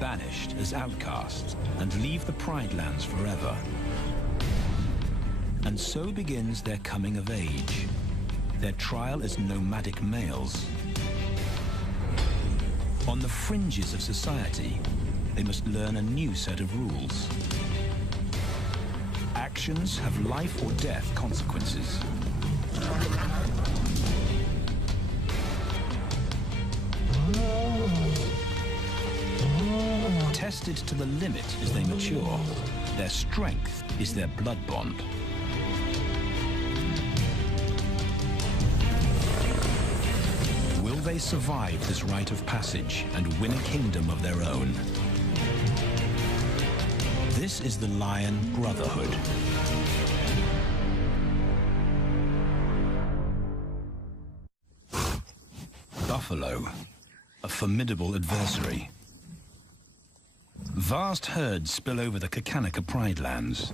banished as outcasts and leave the Pride Lands forever. And so begins their coming of age, their trial as nomadic males. On the fringes of society, they must learn a new set of rules. Actions have life or death consequences. Tested to the limit as they mature, their strength is their blood bond. Will they survive this rite of passage and win a kingdom of their own? This is the Lion Brotherhood. Buffalo, a formidable adversary. Vast herds spill over the Kekanika Pride Lands.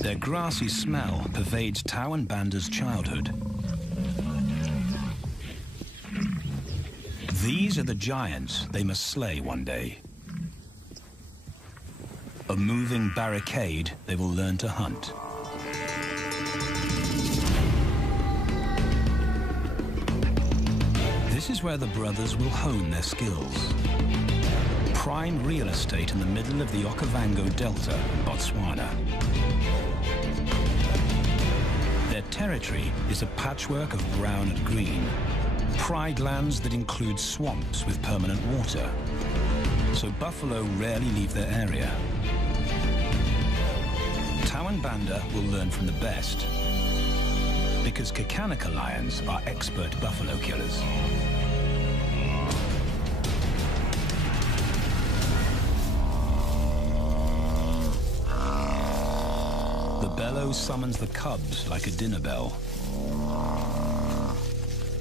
Their grassy smell pervades Tawan Banda's childhood. These are the giants they must slay one day. A moving barricade they will learn to hunt. This is where the brothers will hone their skills. Prime real estate in the middle of the Okavango Delta, Botswana. Their territory is a patchwork of brown and green. Pride lands that include swamps with permanent water. So buffalo rarely leave their area. Tawan Banda will learn from the best, because Kekanika lions are expert buffalo killers. The bellow summons the cubs like a dinner bell.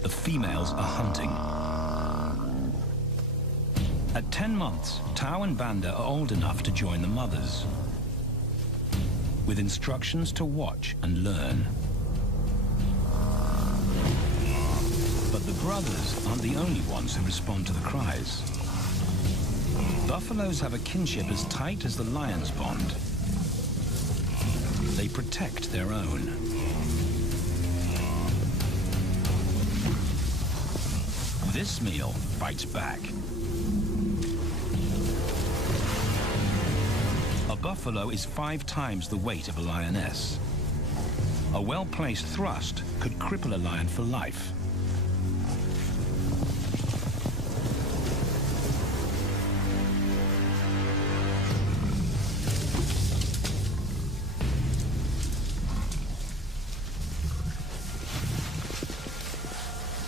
The females are hunting. At 10 months, Tawan Banda are old enough to join the mothers, with instructions to watch and learn. But the brothers aren't the only ones who respond to the cries. Buffaloes have a kinship as tight as the lions bond. They protect their own. This meal fights back. A buffalo is 5 times the weight of a lioness. A well-placed thrust could cripple a lion for life.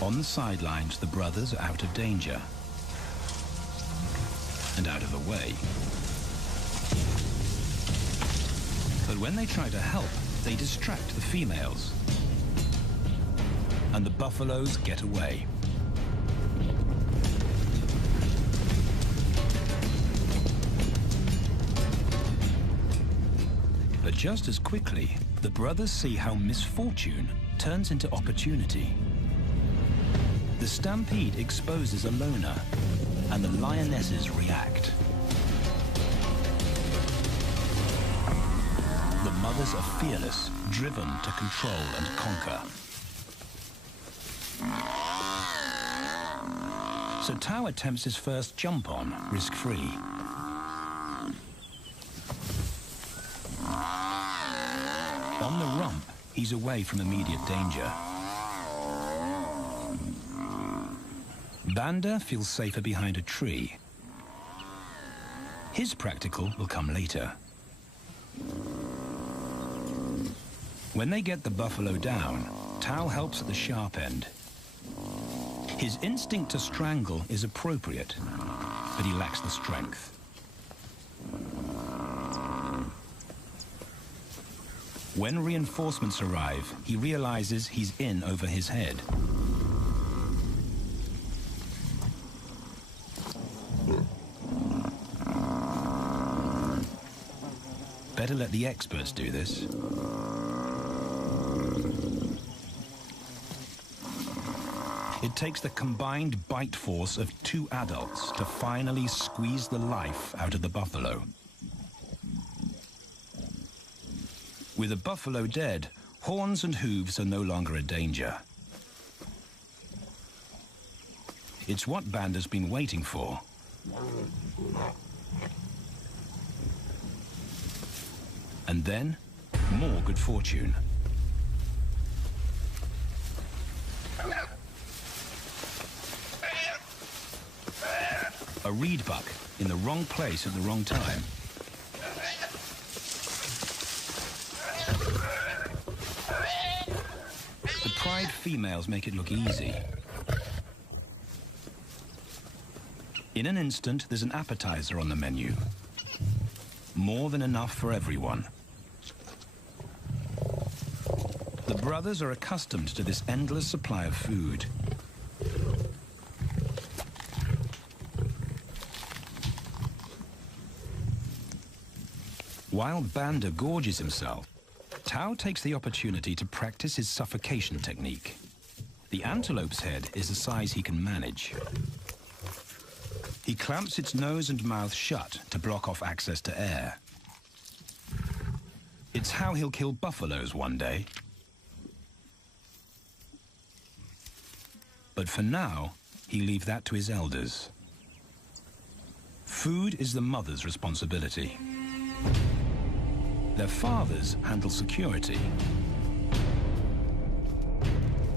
On the sidelines, the brothers are out of danger and out of the way. But when they try to help, they distract the females, and the buffaloes get away. But just as quickly, the brothers see how misfortune turns into opportunity. The stampede exposes a loner, and the lionesses react. The mothers are fearless, driven to control and conquer. So Tao attempts his first jump on, risk-free. On the rump, he's away from immediate danger. Banda feels safer behind a tree. His practical will come later. When they get the buffalo down, Tao helps at the sharp end. His instinct to strangle is appropriate, but he lacks the strength. When reinforcements arrive, he realizes he's in over his head. Better let the experts do this. It It takes the combined bite force of 2 adults to finally squeeze the life out of the buffalo. With the buffalo dead, horns and hooves are no longer a danger. It's what Banda's been waiting for. And then, more good fortune. A reed buck in the wrong place at the wrong time. The pride females make it look easy. In an instant, there's an appetizer on the menu. More than enough for everyone. The brothers are accustomed to this endless supply of food. While Banda gorges himself, Tao takes the opportunity to practice his suffocation technique. The antelope's head is the size he can manage. He clamps its nose and mouth shut to block off access to air. It's how he'll kill buffaloes one day. But for now, he leaves that to his elders. Food is the mother's responsibility. Their fathers handle security.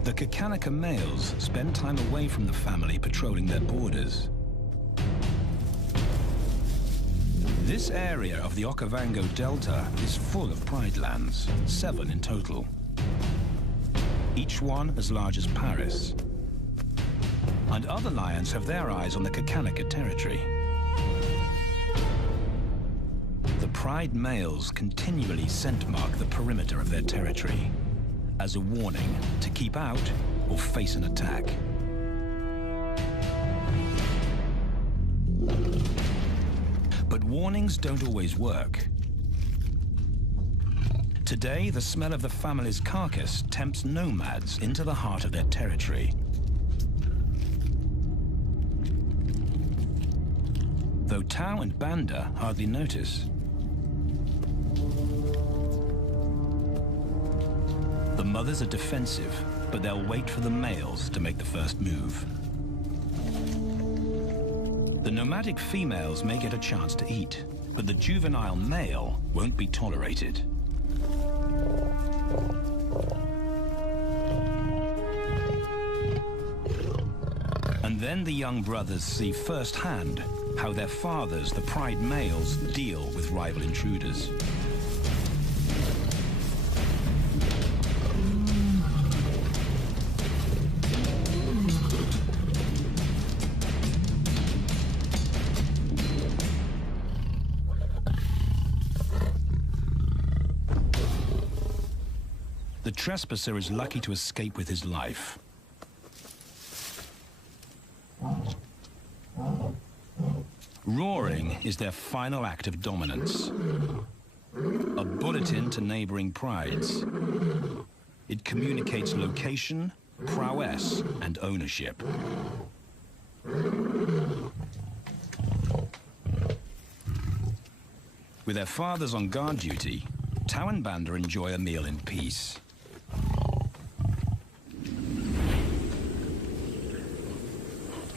The Kakanika males spend time away from the family patrolling their borders. This area of the Okavango Delta is full of pride lands, 7 in total. Each one as large as Paris. And other lions have their eyes on the Kakanika territory. The pride males continually scent mark the perimeter of their territory as a warning to keep out or face an attack. But warnings don't always work. Today, the smell of the family's carcass tempts nomads into the heart of their territory. Though Tao and Banda hardly notice. The mothers are defensive, but they'll wait for the males to make the first move. The nomadic females may get a chance to eat, but the juvenile male won't be tolerated. And then the young brothers see firsthand how their fathers, the pride males, deal with rival intruders. The trespasser is lucky to escape with his life. Roaring is their final act of dominance. A bulletin to neighboring prides. It communicates location, prowess, and ownership. With their fathers on guard duty, Tao and Banda enjoy a meal in peace.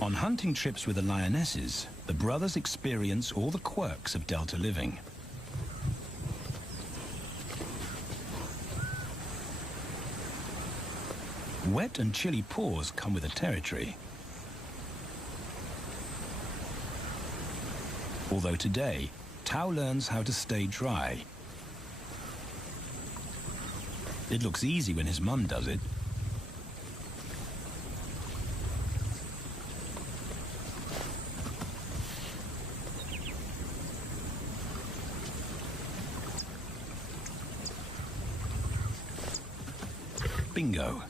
On hunting trips with the lionesses, the brothers experience all the quirks of Delta living. Wet and chilly paws come with the territory. Although today, Tao learns how to stay dry. It looks easy when his mum does it. Bingo.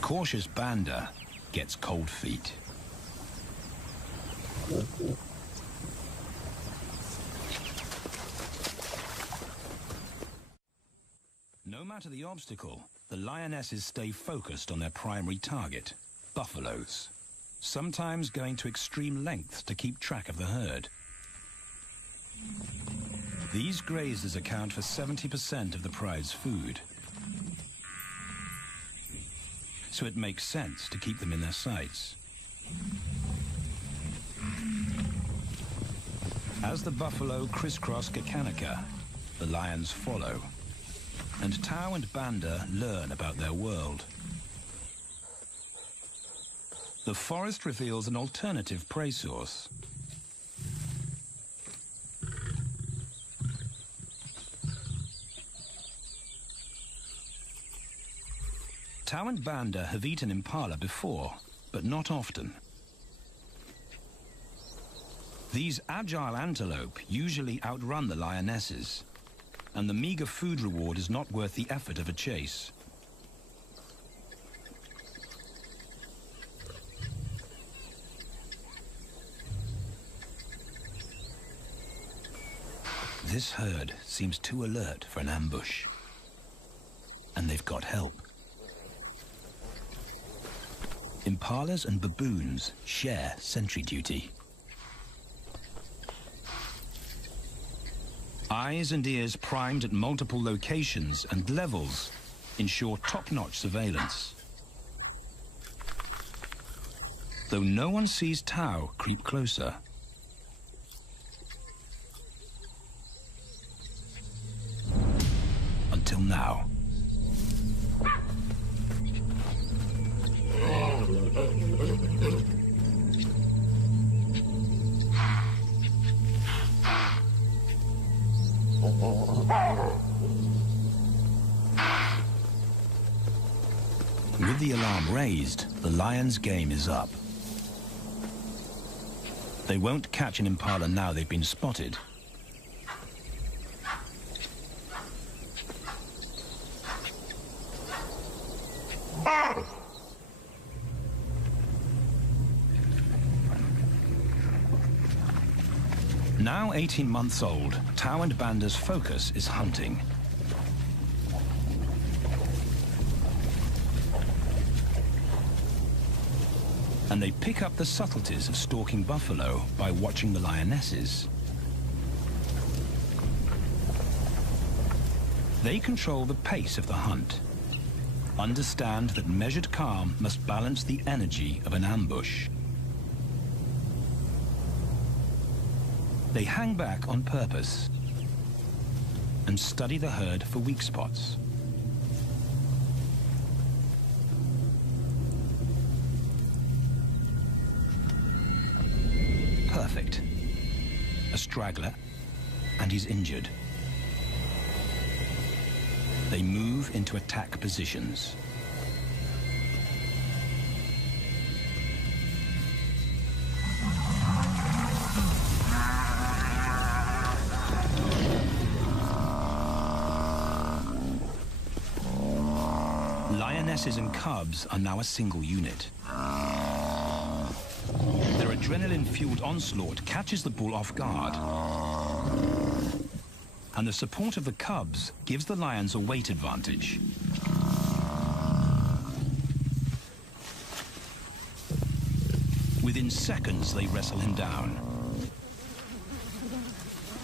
Cautious Banda gets cold feet. No matter matter the obstacle, the lionesses stay focused on their primary target, buffaloes, sometimes going to extreme lengths to keep track of the herd. These grazers account for 70% of the pride's food, so it makes sense to keep them in their sights. As the buffalo crisscross Kakanika, the lions follow, and Tao and Banda learn about their world. The forest reveals an alternative prey source. Tao and Banda have eaten impala before, but not often. These agile antelope usually outrun the lionesses, and the meager food reward is not worth the effort of a chase. This herd seems too alert for an ambush, and they've got help. Impalas and baboons share sentry duty. Eyes and ears primed at multiple locations and levels ensure top-notch surveillance. Though no one sees Tao creep closer. Until now. With the alarm raised, the lion's game is up. They won't catch an impala now they've been spotted. Now 18 months old, Tao and Banda's focus is hunting. And they pick up the subtleties of stalking buffalo by watching the lionesses. They control the pace of the hunt, understand that measured calm must balance the energy of an ambush. They hang back on purpose and study the herd for weak spots. Perfect. A straggler, and he's injured. They move into attack positions. Lionesses and cubs are now a single unit. Their adrenaline-fueled onslaught catches the bull off guard. And the support of the cubs gives the lions a weight advantage. Within seconds, they wrestle him down.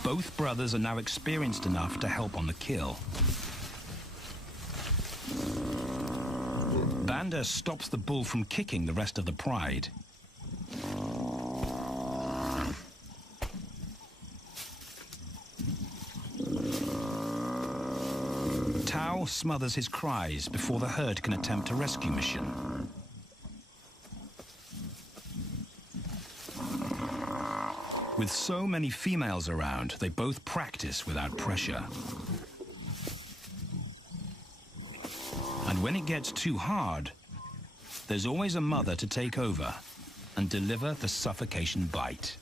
Both brothers are now experienced enough to help on the kill. Banda stops the bull from kicking the rest of the pride. Tao smothers his cries before the herd can attempt a rescue mission. With so many females around, they both practice without pressure. And when it gets too hard, there's always a mother to take over and deliver the suffocation bite.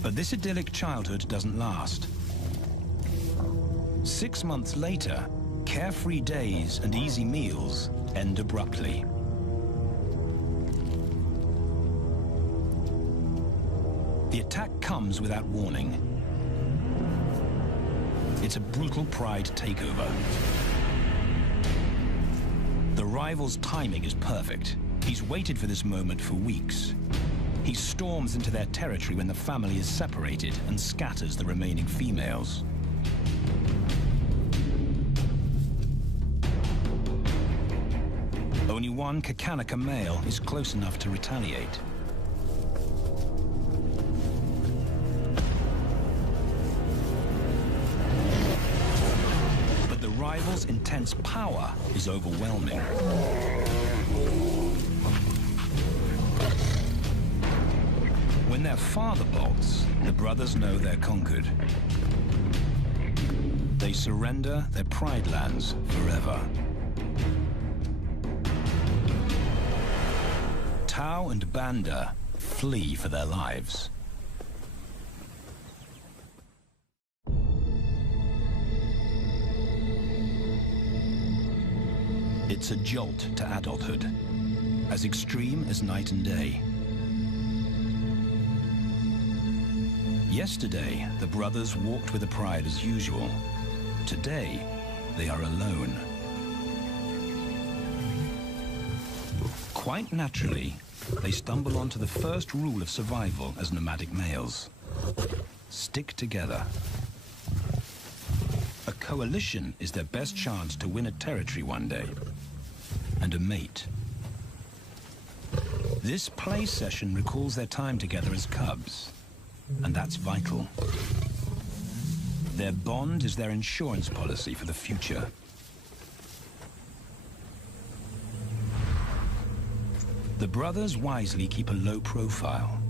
But this idyllic childhood doesn't last. 6 months later, carefree days and easy meals end abruptly. The attack comes without warning. It's a brutal pride takeover. The rival's timing is perfect. He's waited for this moment for weeks. He storms into their territory when the family is separated and scatters the remaining females. Only one Kakanika male is close enough to retaliate. But the rival's intense power is overwhelming. When their father bolts, the brothers know they're conquered. They surrender their pride lands forever. Tao and Banda flee for their lives. It's a jolt to adulthood, as extreme as night and day. Yesterday, the brothers walked with the pride as usual. Today, they are alone. Quite naturally, they stumble onto the first rule of survival as nomadic males. Stick together. A coalition is their best chance to win a territory one day, and a mate. This play session recalls their time together as cubs, and that's vital. Their bond is their insurance policy for the future. The brothers wisely keep a low profile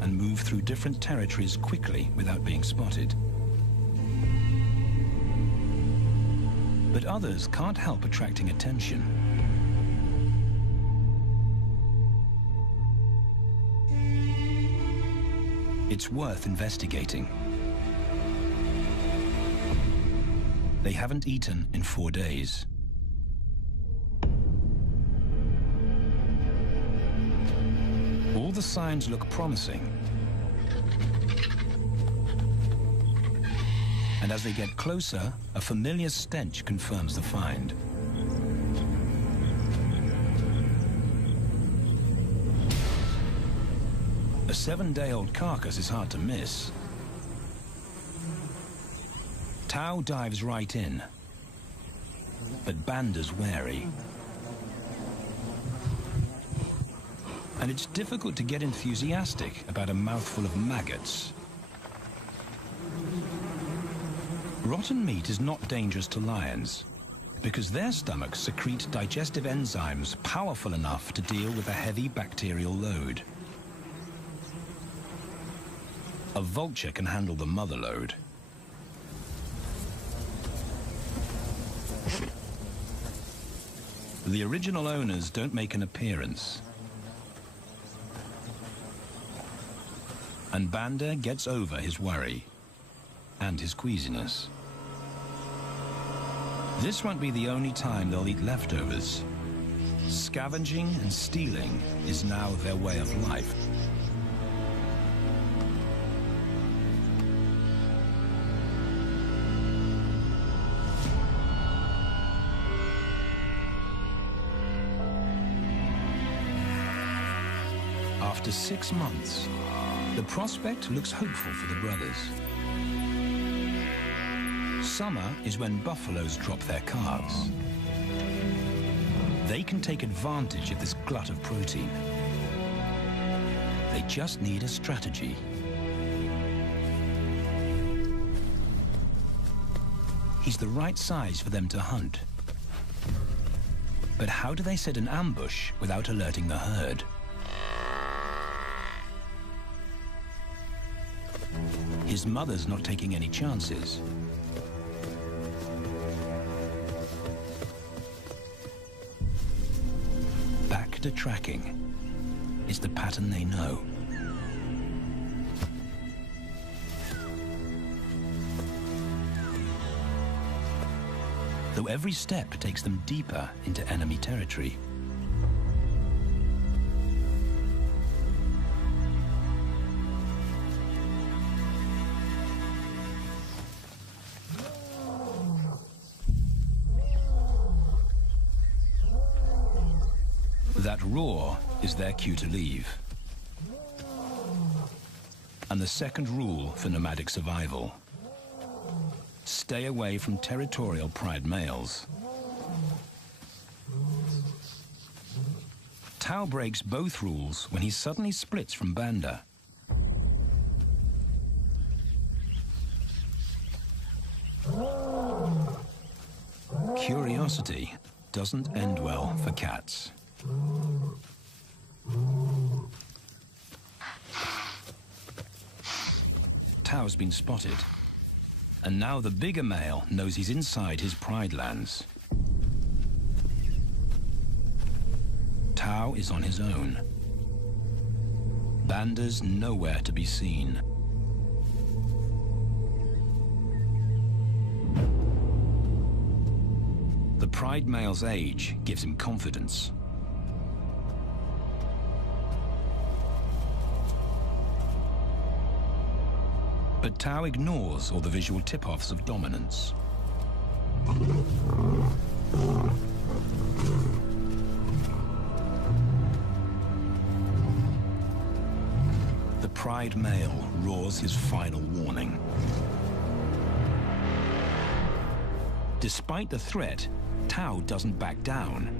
and move through different territories quickly without being spotted. But others can't help attracting attention. It's worth investigating. They haven't eaten in 4 days. All the signs look promising. And as they get closer, a familiar stench confirms the find. A 7-day-old carcass is hard to miss. Tao dives right in, but Banda's wary. And it's difficult to get enthusiastic about a mouthful of maggots. Rotten meat is not dangerous to lions, because their stomachs secrete digestive enzymes powerful enough to deal with a heavy bacterial load. A vulture can handle the mother load. The original owners don't make an appearance. And Banda gets over his worry and his queasiness. This won't be the only time they'll eat leftovers. Scavenging and stealing is now their way of life. After 6 months, the prospect looks hopeful for the brothers. Summer is when buffaloes drop their calves. They can take advantage of this glut of protein. They just need a strategy. He's the right size for them to hunt. But how do they set an ambush without alerting the herd? His mother's not taking any chances. Back to tracking. It's the pattern they know. Though every step takes them deeper into enemy territory. That roar is their cue to leave. And the second rule for nomadic survival: stay away from territorial pride males. Tao breaks both rules when he suddenly splits from Banda. Curiosity doesn't end well for cats. Tao's been spotted, and now the bigger male knows he's inside his pride lands. Tao is on his own. Banda's nowhere to be seen. The pride male's age gives him confidence. But Tao ignores all the visual tip-offs of dominance. The pride male roars his final warning. Despite the threat, Tao doesn't back down.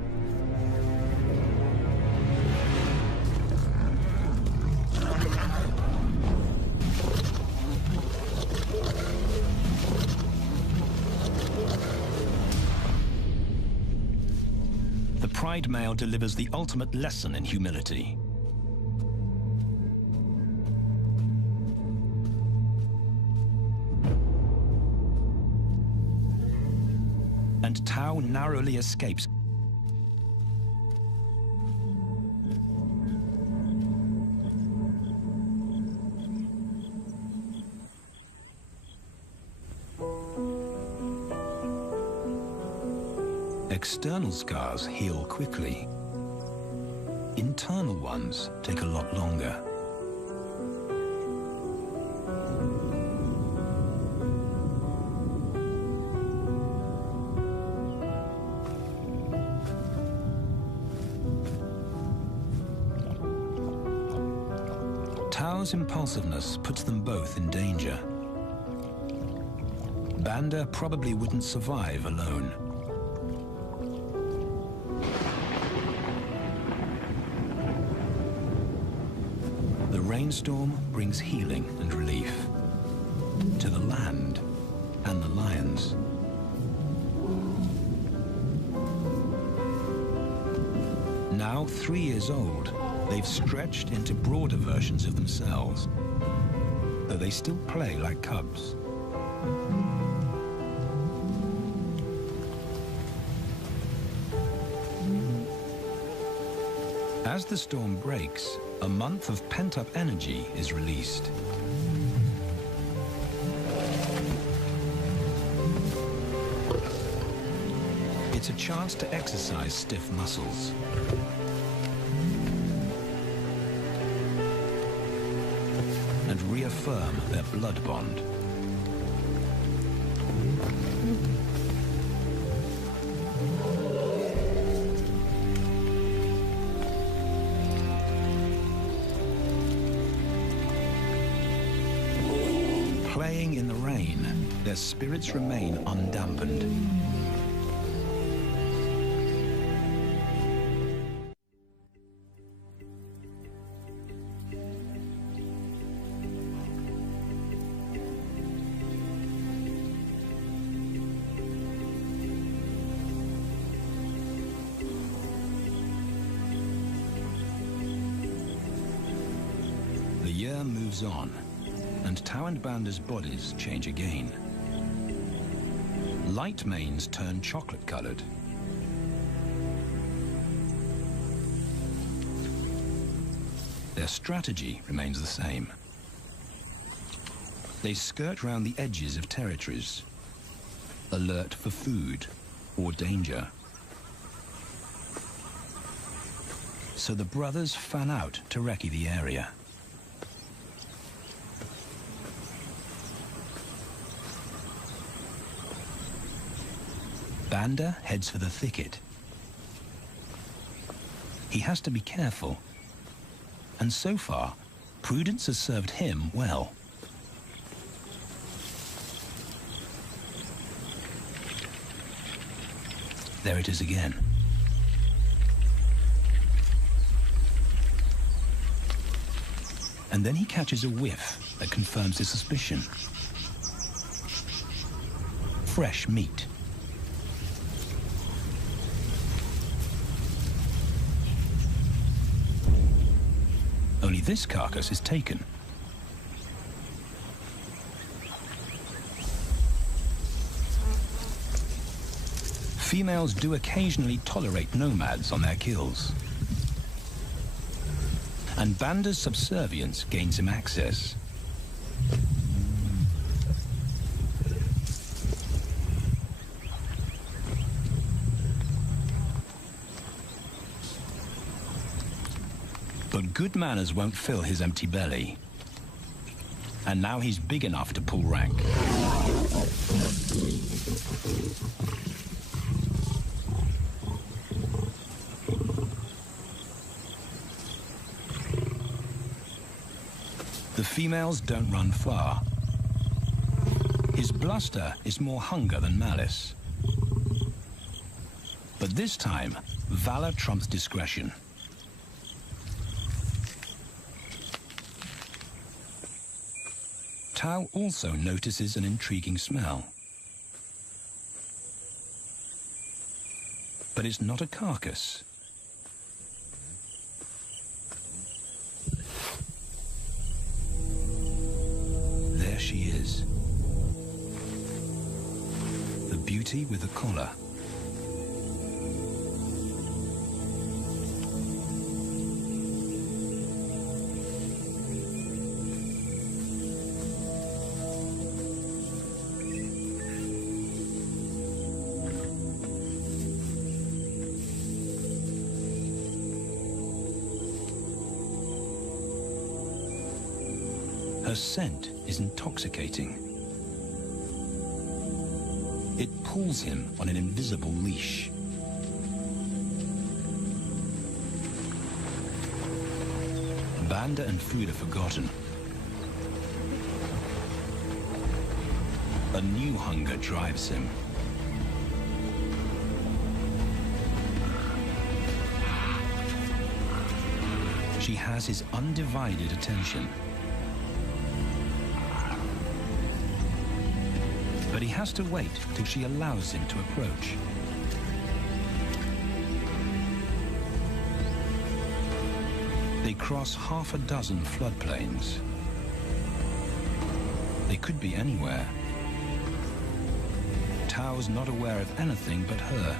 The pride male delivers the ultimate lesson in humility. And Tao narrowly escapes. External scars heal quickly. Internal ones take a lot longer. Tao's impulsiveness puts them both in danger. Banda probably wouldn't survive alone. The rainstorm brings healing and relief to the land and the lions. Now 3 years old, they've stretched into broader versions of themselves, though they still play like cubs. As the storm breaks, a month of pent-up energy is released. It's a chance to exercise stiff muscles. And reaffirm their blood bond. Playing in the rain, their spirits remain undampened. The year moves on, and Tao and Banda's bodies change again. Light manes turn chocolate-colored. Their strategy remains the same. They skirt round the edges of territories, alert for food or danger. So the brothers fan out to recce the area. Banda heads for the thicket. He has to be careful. And so far, prudence has served him well. There it is again. And then he catches a whiff that confirms his suspicion. Fresh meat. Only this carcass is taken. Females do occasionally tolerate nomads on their kills. And Banda's subservience gains him access. But good manners won't fill his empty belly. And now he's big enough to pull rank. The females don't run far. His bluster is more hunger than malice. But this time, valor trumps discretion. Tao also notices an intriguing smell. But it's not a carcass. There she is. The beauty with the collar. Her scent is intoxicating. It pulls him on an invisible leash. Banda and food are forgotten. A new hunger drives him. She has his undivided attention. But he has to wait till she allows him to approach. They cross half a dozen floodplains. They could be anywhere. Tao's not aware of anything but her.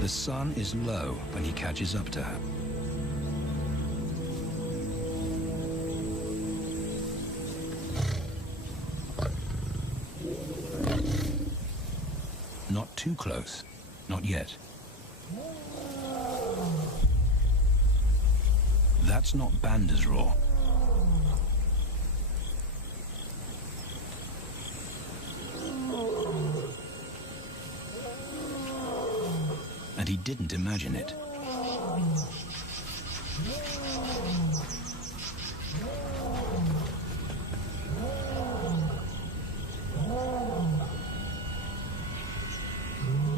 The sun is low when he catches up to her. Not too close, not yet. That's not Banda's roar. And he didn't imagine it.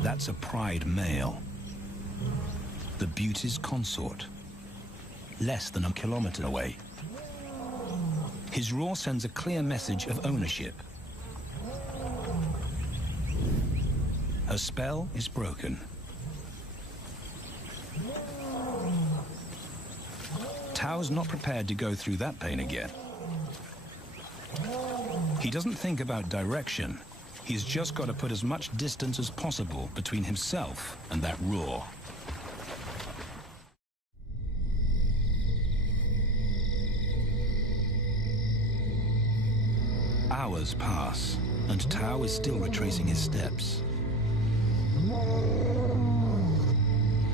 That's a pride male. The beauty's consort. Less than a kilometer away. His roar sends a clear message of ownership. Her spell is broken. Tao's not prepared to go through that pain again. He doesn't think about direction. He's just got to put as much distance as possible between himself and that roar. Hours pass, and Tao is still retracing his steps.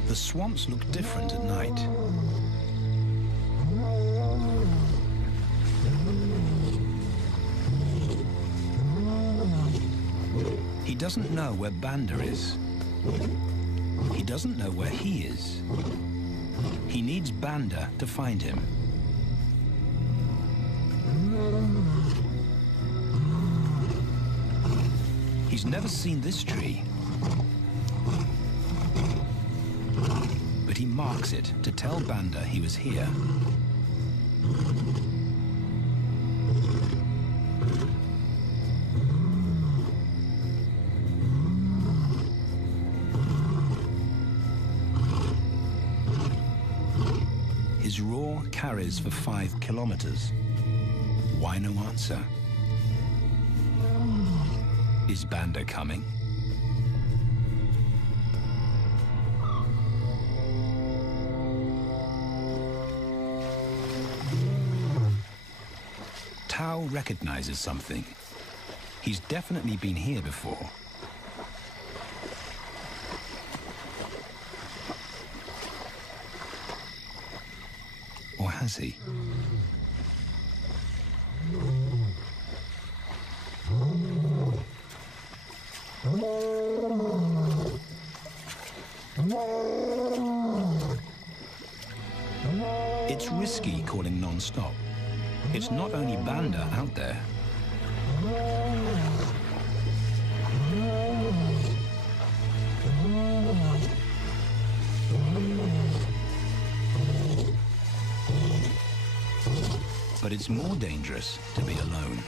The swamps look different at night. doesn't know where Banda is. He doesn't know where he is. He needs Banda to find him. He's never seen this tree, but he marks it to tell Banda he was here. His roar carries for 5 kilometers. Why no answer? Is Banda coming? Tao recognizes something. He's definitely been here before. Or has he? It's risky calling non-stop. It's not only Banda out there. But it's more dangerous to be alone.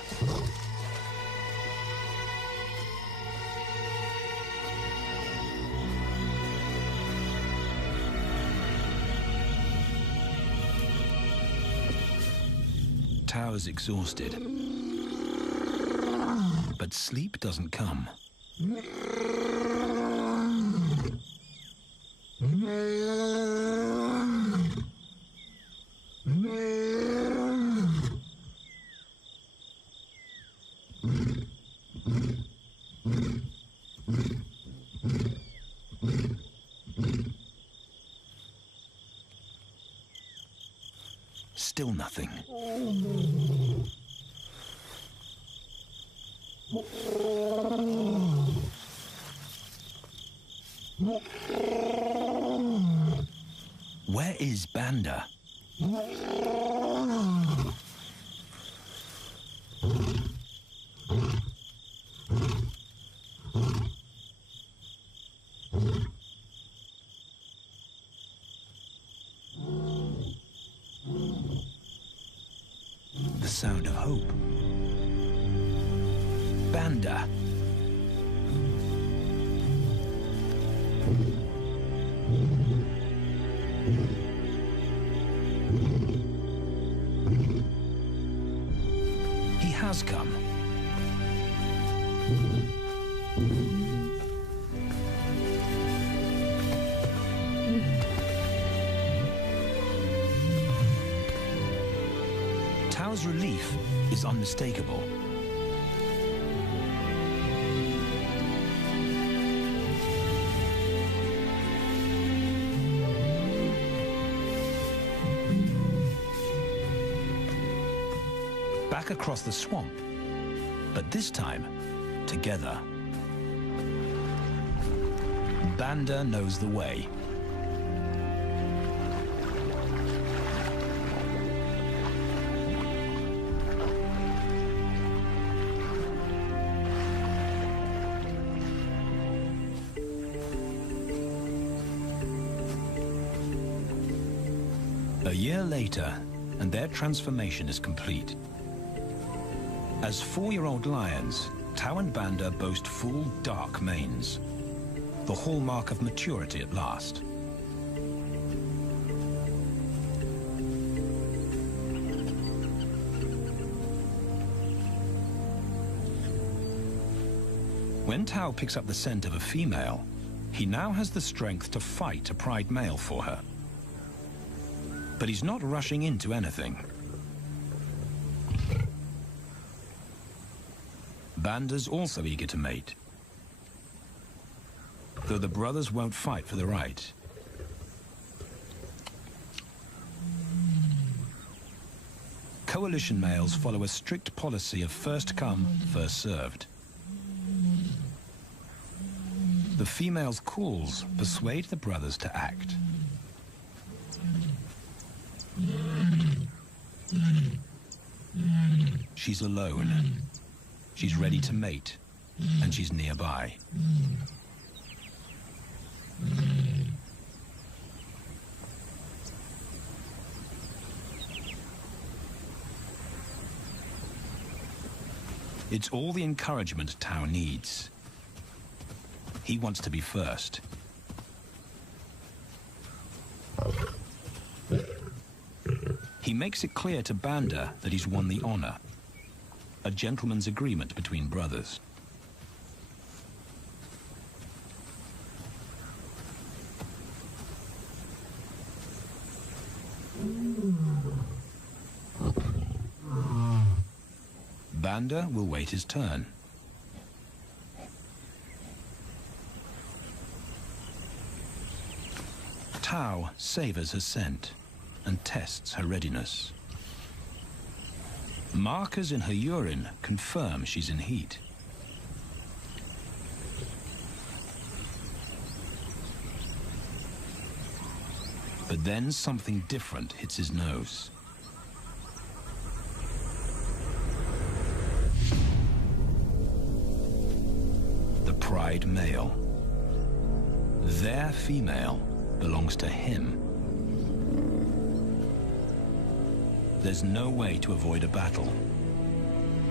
Tao is exhausted, but sleep doesn't come. Still nothing. Where is Banda? The sound of hope. Banda. He has come. Tao's relief is unmistakable. Back across the swamp, but this time, together. Banda knows the way. A year later, and their transformation is complete. As 4-year-old lions, Tao and Banda boast full, dark manes, the hallmark of maturity at last. When Tao picks up the scent of a female, he now has the strength to fight a pride male for her. But he's not rushing into anything. Banda's also eager to mate, though the brothers won't fight for the right. Coalition males follow a strict policy of first come, first served. The female's calls persuade the brothers to act. She's alone. She's ready to mate, and she's nearby. It's all the encouragement Tao needs. He wants to be first. He makes it clear to Banda that he's won the honor. A gentleman's agreement between brothers. Banda will wait his turn. Tao savors her scent and tests her readiness. Markers in her urine confirm she's in heat. But then something different hits his nose. The pride male. Their female belongs to him. There's no way to avoid a battle.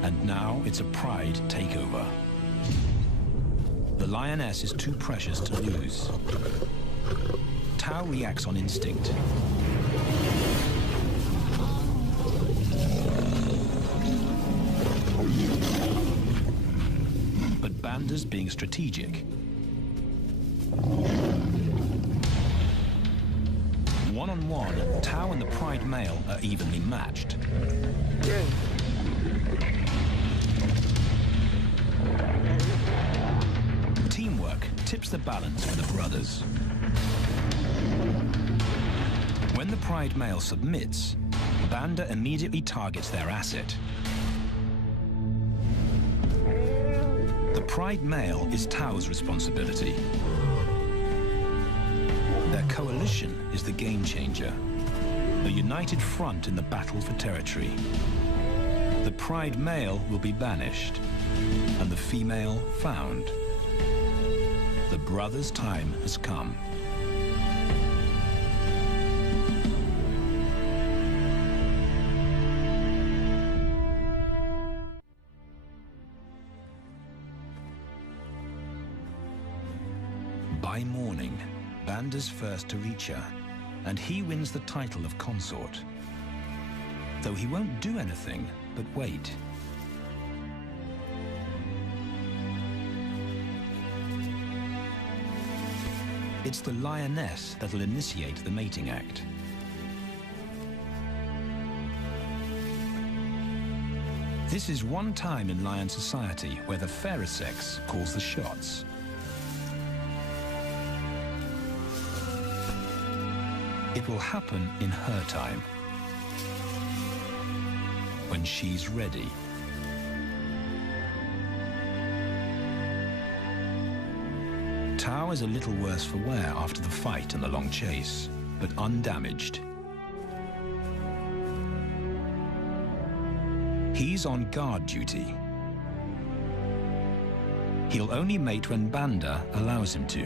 And now it's a pride takeover. The lioness is too precious to lose. Tao reacts on instinct. But Banda's being strategic. One-on-one, Tao and the pride male are evenly matched. Teamwork tips the balance for the brothers. When the pride male submits, Banda immediately targets their asset. The pride male is Tao's responsibility. Their coalition is the game changer, a united front in the battle for territory. The pride male will be banished, and the female found. The brothers' time has come. By morning, Banda's first to reach her, and he wins the title of consort. Though he won't do anything but wait. It's the lioness that'll initiate the mating act. This is one time in lion society where the fairer sex calls the shots. It will happen in her time, when she's ready. Tao is a little worse for wear after the fight and the long chase, but undamaged. He's on guard duty. He'll only mate when Banda allows him to.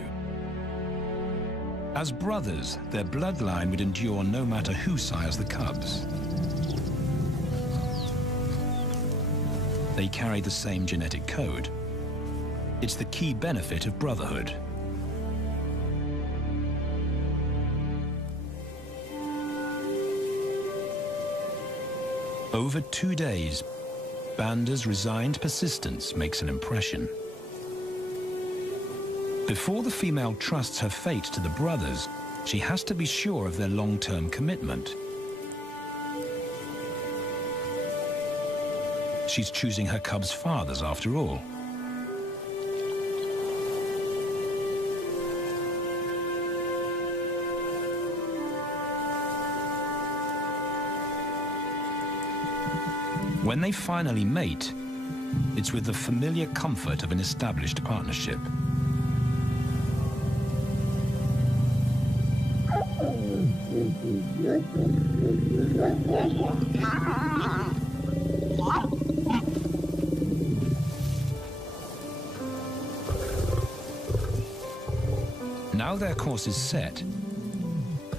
As brothers, their bloodline would endure no matter who sires the cubs. They carry the same genetic code. It's the key benefit of brotherhood. Over 2 days, Banda's resigned persistence makes an impression. Before the female trusts her fate to the brothers, she has to be sure of their long-term commitment. She's choosing her cubs' fathers after all. When they finally mate, it's with the familiar comfort of an established partnership. Now their course is set,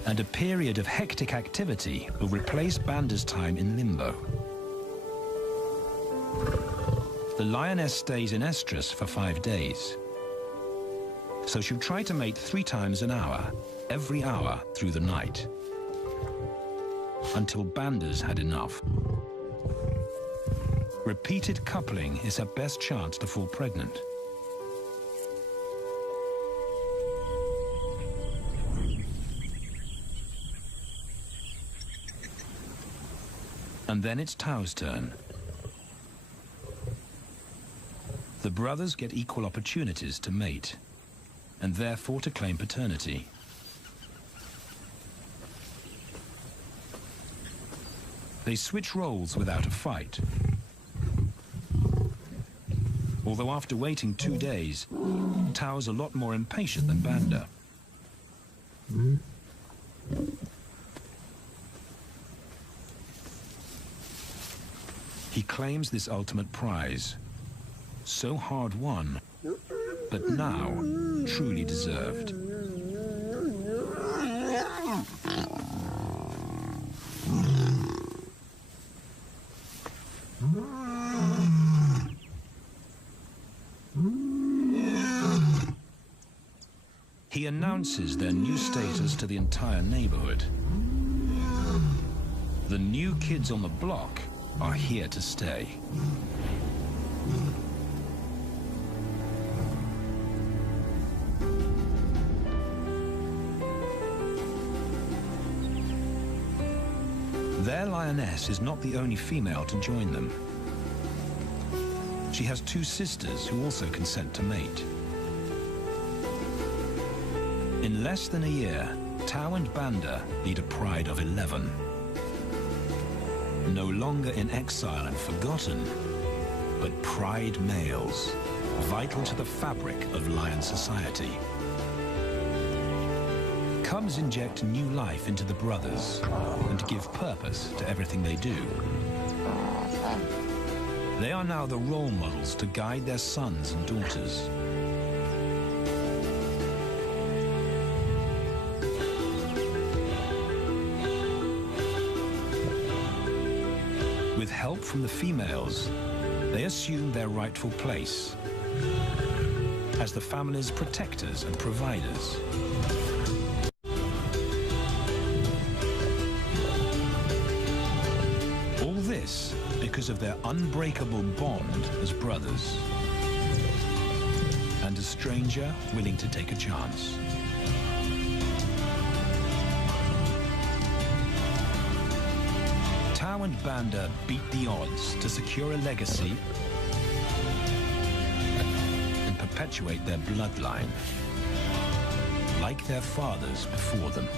and a period of hectic activity will replace Banda's time in limbo. The lioness stays in estrus for 5 days, so she'll try to mate 3 times an hour, every hour through the night, until Banda's had enough. Repeated coupling is her best chance to fall pregnant. And then it's Tau's turn. The brothers get equal opportunities to mate, and therefore to claim paternity. They switch roles without a fight. Although after waiting 2 days, Tau's a lot more impatient than Banda. He claims this ultimate prize, so hard won, but now truly deserved. He announces their new status to the entire neighborhood. The new kids on the block are here to stay. Their lioness is not the only female to join them. She has 2 sisters who also consent to mate. In less than a year, Tau and Banda lead a pride of 11. No longer in exile and forgotten, but pride males, vital to the fabric of lion society. Cubs inject new life into the brothers and give purpose to everything they do. They are now the role models to guide their sons and daughters. With help from the females, they assume their rightful place as the family's protectors and providers. All this because of their unbreakable bond as brothers, and a stranger willing to take a chance. Tau and Banda beat the odds to secure a legacy and perpetuate their bloodline, like their fathers before them.